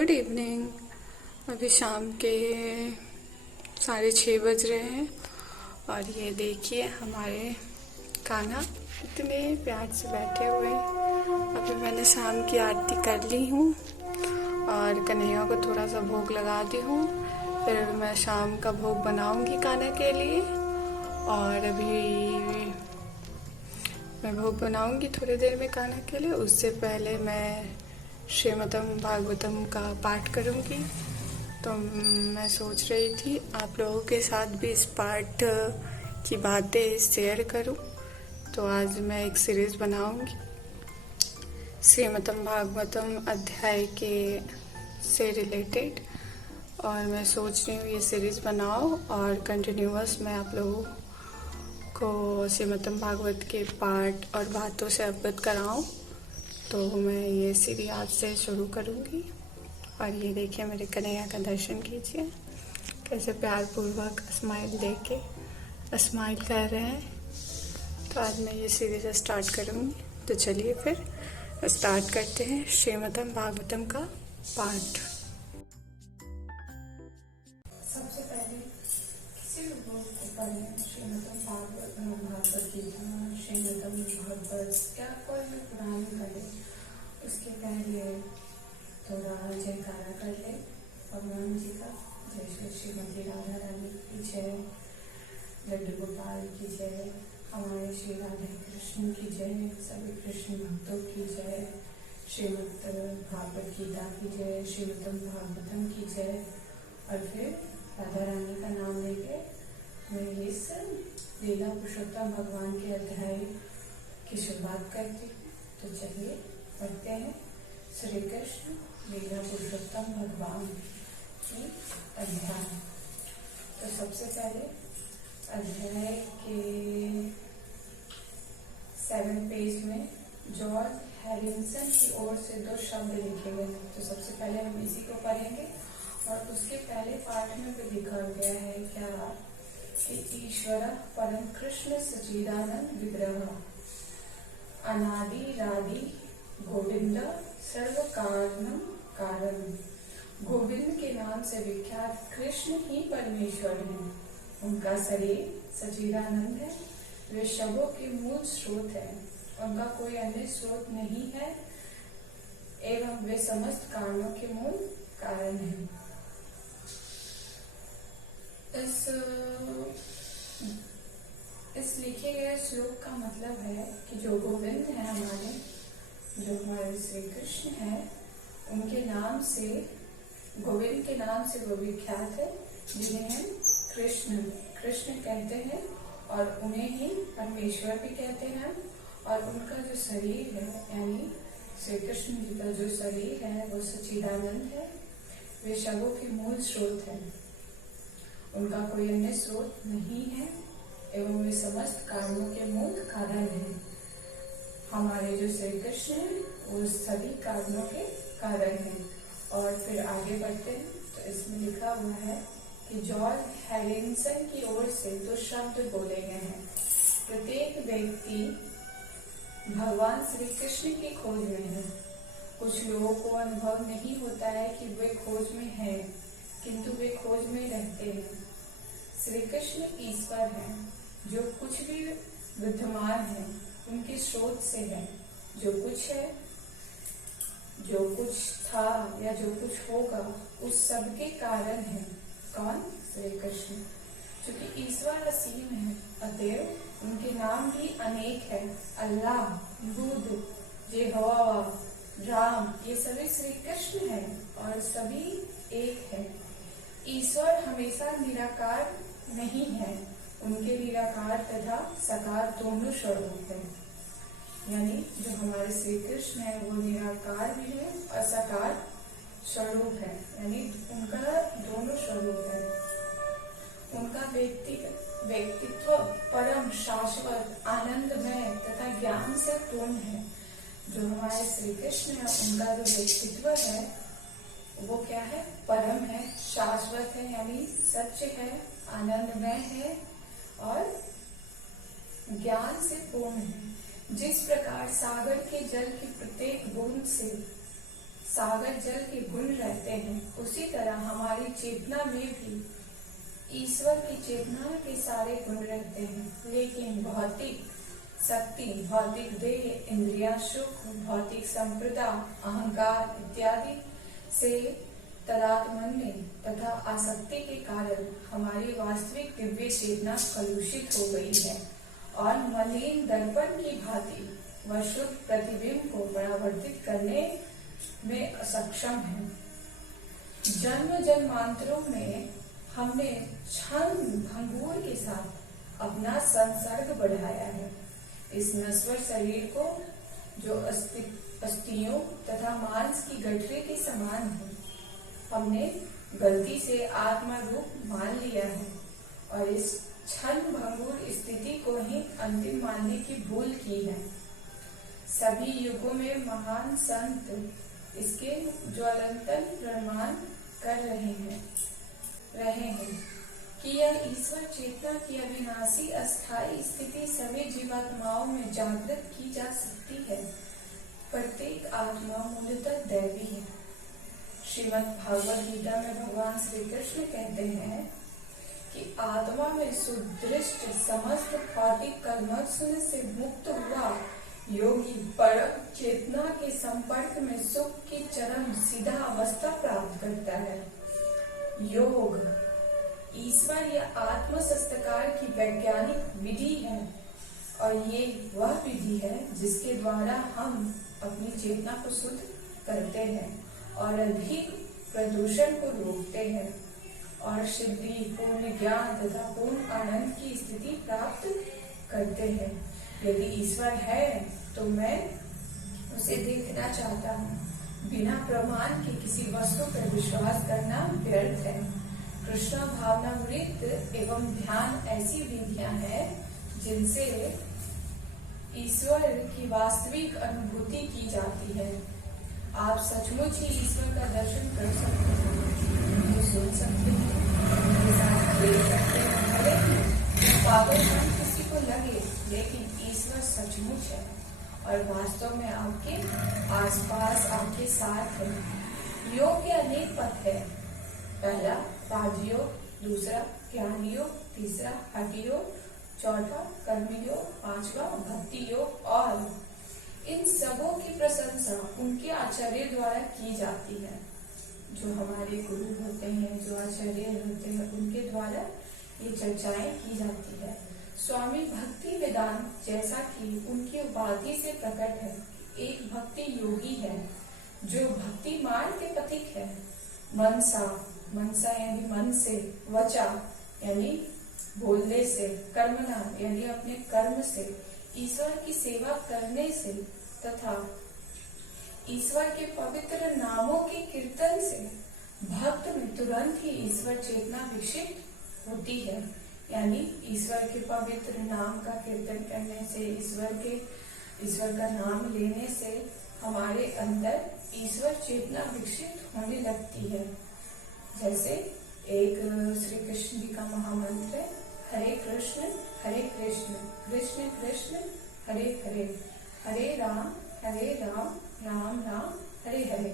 Good evening. अभी शाम के 6:30 बज रहे हैं और ये देखिए हमारे कान्हा इतने प्यार से बैठे हुए हैं। अभी मैंने शाम की आरती कर ली हूँ और कन्हैया को थोड़ा सा भोग लगा दी हूँ। फिर मैं शाम का भोग बनाऊंगी कान्हा के लिए और अभी मैं भोग बनाऊंगी थोड़ी देर में कान्हा के लिए। उससे पहले मैं श्रीमद् भागवतम का पाठ करूंगी। तो मैं सोच रही थी आप लोगों के साथ भी इस पाठ की बातें शेयर करूं। तो आज मैं एक सीरीज़ बनाऊंगी श्रीमद् भागवतम अध्याय के से रिलेटेड, और मैं सोच रही हूँ ये सीरीज़ बनाओ और कंटिन्यूअस मैं आप लोगों को श्रीमद् भागवत के पाठ और बातों से अवगत कराऊं। तो मैं ये सीरीज आज से शुरू करूँगी। और ये देखिए मेरे कन्हैया का दर्शन कीजिए, कैसे प्यार पूर्वक स्माइल दे के स्माइल कर रहे हैं। तो आज मैं ये सीरीज स्टार्ट करूँगी। तो चलिए फिर स्टार्ट करते हैं श्रीमद् भागवतम का पाठ। सबसे पहले किसी भी बुक को पढ़ें, श्रीमद् भागवत गीता, श्रीमद् भागवत क्या कोई भी पुराण पढ़े, उसके पहले थोड़ा जयकारा कर ले भगवान जी का। जैसे श्रीमती राधा रानी की जय, लड्डू गोपाल की जय, हमारे श्री राधे कृष्ण की जय, सभी कृष्ण भक्तों की जय, श्रीमद् भागवत गीता की जय, श्रीमद् भागवतम की जय। और फिर राधा रानी का नाम लेके मैं इस लीला पुरुषोत्तम भगवान के अध्याय की शुरुआत करती हूँ। तो चलिए पढ़ते हैं श्री कृष्ण लीला पुरुषोत्तम भगवान की अध्याय। तो सबसे पहले अध्याय के 7 पेज में जॉर्ज हैरिसन की ओर से 2 शब्द लिखे गए। तो सबसे पहले हम इसी को पढ़ेंगे। और उसके पहले पाठ में भी लिखा गया है क्या कि ईश्वर परम कृष्ण सच्चिदानंद विग्रह अनादि रादि गोविंद सर्व कारण। गोविंद के नाम से विख्यात कृष्ण ही परमेश्वर हैं। उनका शरीर सच्चिदानंद है, वे सबों के मूल स्रोत है, उनका कोई अन्य स्रोत नहीं है एवं वे समस्त कारणों के मूल कारण है। इस लिखे गए श्लोक का मतलब है कि जो गोविंद है जो हमारे श्री कृष्ण है, उनके नाम से, गोविंद के नाम से वो विख्यात है, जिन्हें हम कृष्ण कहते हैं और उन्हें ही परमेश्वर भी कहते हैं। और उनका जो शरीर है, यानी श्री कृष्ण जी का जो शरीर है वो सच्चिदानंद है, वे सबों के मूल स्रोत है, उनका कोई अन्य स्रोत नहीं है एवं वे समस्त कारणों के मूल कारण है। हमारे जो श्री कृष्ण है वो सभी कारणों के कारण है। और फिर आगे बढ़ते हैं। तो इसमें लिखा हुआ है कि जॉर्ज हैरिसन की ओर से 2 शब्द बोले गए हैं। प्रत्येक व्यक्ति भगवान श्री कृष्ण की खोज में है। कुछ लोगों को अनुभव नहीं होता है कि वे खोज में हैं, किंतु वे खोज में रहते हैं। श्री कृष्ण ईश्वर है, जो कुछ भी विद्यमान है उनके स्रोत से है। जो कुछ है, जो कुछ था या जो कुछ होगा, उस सब के कारण है। कौन? श्री कृष्ण। क्योंकि ईश्वर असीम है, अतएव उनके नाम भी अनेक है। अल्लाह, बुद्ध, यहोवा, राम, ये सभी श्री कृष्ण है और सभी एक है। ईश्वर हमेशा निराकार नहीं है, उनके निराकार तथा साकार दोनों स्वरूप है। यानी जो हमारे श्री कृष्ण है वो निराकार भी है और साकार स्वरूप है, यानी उनका दोनों स्वरूप है। उनका व्यक्तित्व परम शाश्वत आनंदमय तथा ज्ञान से पूर्ण है। जो हमारे श्री कृष्ण है उनका जो व्यक्तित्व है वो क्या है? परम है, शाश्वत है, यानी सच्च है, आनंदमय है और ज्ञान से पूर्ण है। जिस प्रकार सागर के जल की प्रत्येक बूंद से सागर जल के गुण रहते हैं, उसी तरह हमारी चेतना में भी ईश्वर की चेतना के सारे गुण रहते हैं। लेकिन भौतिक शक्ति, भौतिक देह, इंद्रिया, सुख, भौतिक संप्रदा, अहंकार इत्यादि से तदात्मन्य तथा आसक्ति के कारण हमारी वास्तविक दिव्य चेतना कलुषित हो गई है और मलिन दर्पण की भांति वह शुद्ध प्रतिबिंब को परावर्तित करने में असक्षम है। जन्म जन्मांतरों में हमने छंद भंगूर के साथ अपना संसर्ग बढ़ाया है। इस नश्वर शरीर को जो अस्थियों तथा मांस की गठरी के समान है, हमने गलती से आत्मा रूप मान लिया है और इस छंद भंगूर स्थिति को ही अंतिम मानने की भूल की है। सभी युगों में महान संत इसके ज्वलंत प्रमाण कर रहे हैं कि यह ईश्वर चेतना की अविनाशी अस्थायी स्थिति सभी जीवात्माओं में जागृत की जा सकती है। प्रत्येक आत्मा मूलतः दैवी है। श्रीमद् भागवत गीता में भगवान श्री कृष्ण कहते हैं कि आत्मा में सुदृष्ट समस्त भौतिक कर्मों से मुक्त हुआ योगी परम चेतना के संपर्क में सुख की चरम सीधा अवस्था प्राप्त करता है। योग ईश्वर या आत्म संस्कार की वैज्ञानिक विधि है और ये वह विधि है जिसके द्वारा हम अपनी चेतना को शुद्ध करते हैं और अधिक प्रदूषण को रोकते हैं और सिद्धि, पूर्ण ज्ञान तथा पूर्ण आनंद की स्थिति प्राप्त करते हैं। यदि ईश्वर है तो मैं उसे देखना चाहता हूँ। बिना प्रमाण के किसी वस्तु पर विश्वास करना व्यर्थ है। कृष्ण भावनामृत एवं ध्यान ऐसी विधियां हैं जिनसे ईश्वर की वास्तविक अनुभूति की जाती है। आप सचमुच ही ईश्वर का दर्शन कर सकते हैं, तो सुन सकते हैं, देख सकते हैं। भले ही पागलपन किसी को लगे, लेकिन ईश्वर सचमुच है और वास्तव में आपके आसपास, आपके साथ है। योग के अनेक पथ है। पहला राजयोग, दूसरा ज्ञान योग, तीसरा हठ योग, चौथा कर्म योग, पांचवा भक्ति योग और इन सबों की प्रशंसा उनके आचार्य द्वारा की जाती है। जो हमारे गुरु होते हैं, जो आचार्य होते हैं, उनके द्वारा ये चर्चाएं की जाती है। स्वामी भक्ति वेदांत जैसा कि उनकी उपाधि से प्रकट है, एक भक्ति योगी है जो भक्ति मार्ग के पथिक है। मनसा यानी मन से, वचा यानी बोलने से, कर्मणा यानी अपने कर्म से, ईश्वर की सेवा करने से तथा ईश्वर के पवित्र नामों के कीर्तन से भक्त में तुरंत ही ईश्वर चेतना विकसित होती है। यानी ईश्वर के पवित्र नाम का कीर्तन करने से, ईश्वर का नाम लेने से हमारे अंदर ईश्वर चेतना विकसित होने लगती है। जैसे एक श्री कृष्ण जी का महामंत्र है, हरे कृष्ण कृष्ण कृष्ण हरे हरे, हरे राम राम राम हरे हरे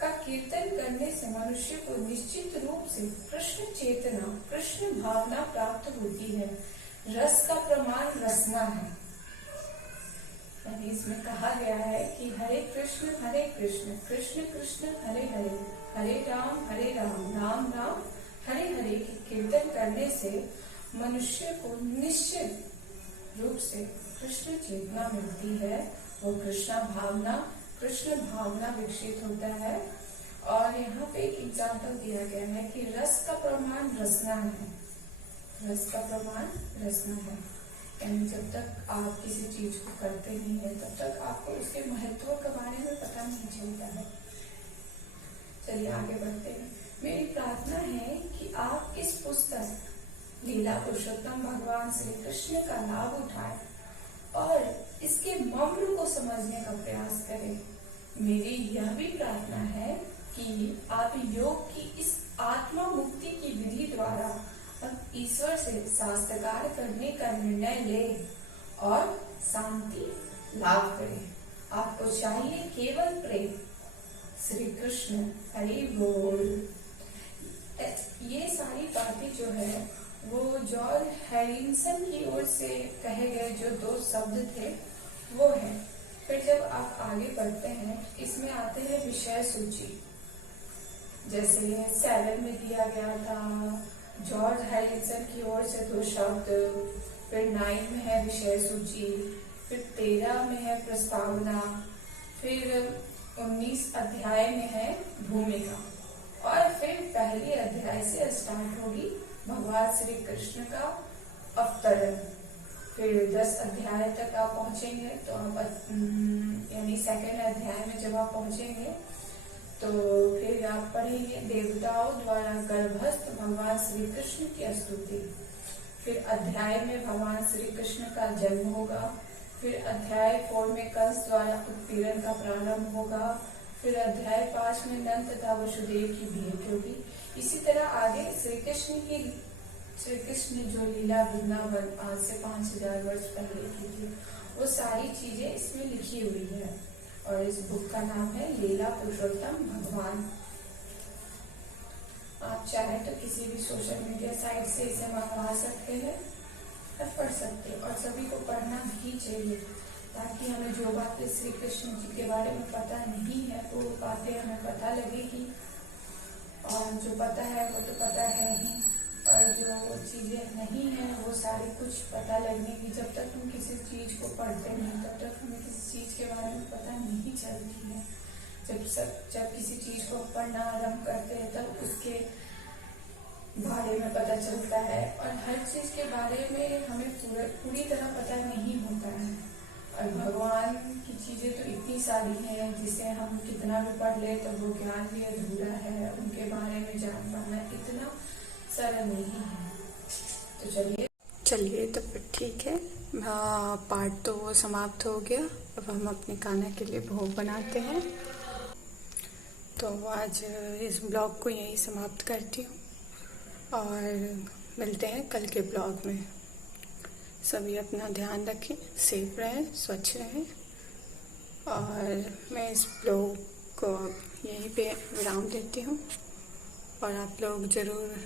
का कीर्तन करने से मनुष्य को निश्चित रूप से कृष्ण चेतना, कृष्ण भावना प्राप्त होती है। रस का प्रमाण रसना है। यानी इसमें कहा गया है कि हरे कृष्ण कृष्ण कृष्ण हरे हरे, हरे राम राम राम हरे हरे के कीर्तन करने से मनुष्य को निश्चित रूप से कृष्ण चेतना मिलती है। वो कृष्ण भावना विकसित होता है। और यहाँ पे एक एग्जाम्पल दिया गया है कि रस का प्रमाण रसना है। रस का प्रमाण रसना है, यानी जब तक आप किसी चीज को करते नहीं है तब तक आपको उसके महत्व के बारे में पता नहीं चलता है। चलिए आगे बढ़ते हैं। मेरी प्रार्थना है कि आप इस पुस्तक लीला पुरुषोत्तम भगवान श्री कृष्ण का लाभ उठाएं और इसके मर्म को समझने का प्रयास करें। मेरी यह भी प्रार्थना है कि आप योग की इस आत्मा मुक्ति की विधि द्वारा अब ईश्वर से साक्षात्कार करने का निर्णय लें और शांति लाभ करें। आपको चाहिए केवल प्रेम, श्री कृष्ण, हरि बोल। ये सारी बातें जो है वो जॉर्ज हैरिसन की ओर से कहे गए जो 2 शब्द थे वो है। फिर जब आप आगे बढ़ते हैं, इसमें आते हैं विषय सूची, जैसे 7 में दिया गया था जॉर्ज हैरिसन की ओर से 2 शब्द, फिर 9 में है विषय सूची, फिर 13 में है प्रस्तावना, फिर 19 अध्याय में है भूमिका, और फिर पहले अध्याय से स्टार्ट होगी भगवान श्री कृष्ण का अवतरण। फिर 10 अध्याय तक आप पहुंचेंगे तो आप यानी 2nd अध्याय में जब आप पहुंचेंगे तो फिर आप पढ़ेंगे देवताओं द्वारा गर्भस्थ भगवान श्री कृष्ण की स्तुति। फिर अध्याय में भगवान श्री कृष्ण का जन्म होगा। फिर अध्याय 4 में कंस द्वारा उत्पीड़न का प्रारंभ होगा। फिर अध्याय 5 में नंद तथा वसुदेव की भेंट होगी। इसी तरह आगे श्री कृष्ण ने जो लीला वृंदावन आज से 5000 वर्ष पहले की थी वो सारी चीजें इसमें लिखी हुई है, और इस बुक का नाम है लीला पुरुषोत्तम भगवान। आप चाहे तो किसी भी सोशल मीडिया साइट से इसे मंगवा सकते हैं और पढ़ सकते हैं, और सभी को पढ़ना भी चाहिए ताकि हमें जो बातें श्री कृष्ण जी के बारे में पता नहीं है वो बातें हमें पता लगेगी, और जो पता है वो तो पता है ही, और जो चीजें नहीं है वो सारी कुछ पता लगने की। जब तक हम किसी चीज को पढ़ते नहीं तब तक हमें किसी चीज के बारे में पता नहीं चलती है। जब किसी चीज को पढ़ना आरंभ करते हैं तब उसके बारे में पता चलता है, और हर चीज के बारे में हमें पूरी तरह पता नहीं होता है। और भगवान की चीजें तो इतनी सारी हैं जिसे हम कितना भी पढ़ ले तो वो ज्ञान भी अधूरा है, उनके बारे में जान पाना इतना सरल नहीं है। तो चलिए तो फिर ठीक है, पार्ट तो वो समाप्त हो गया। अब हम अपने कान्हा के लिए भोग बनाते हैं। तो आज इस ब्लॉग को यहीं समाप्त करती हूँ, और मिलते हैं कल के ब्लॉग में। सभी अपना ध्यान रखें, सेफ रहें, स्वच्छ रहें, और मैं इस ब्लॉग को यहीं पे विराम देती हूँ। और आप लोग ज़रूर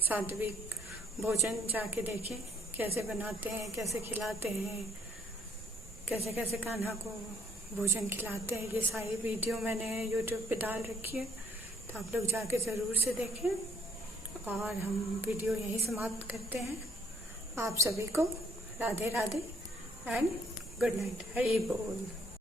सात्विक भोजन जाके देखें, कैसे बनाते हैं, कैसे खिलाते हैं, कैसे कैसे कान्हा को भोजन खिलाते हैं। ये सारी वीडियो मैंने YouTube पे डाल रखी है, तो आप लोग जाके ज़रूर से देखें। और हम वीडियो यहीं समाप्त करते हैं। आप सभी को Radhe Radhe and good night. Hari बोल।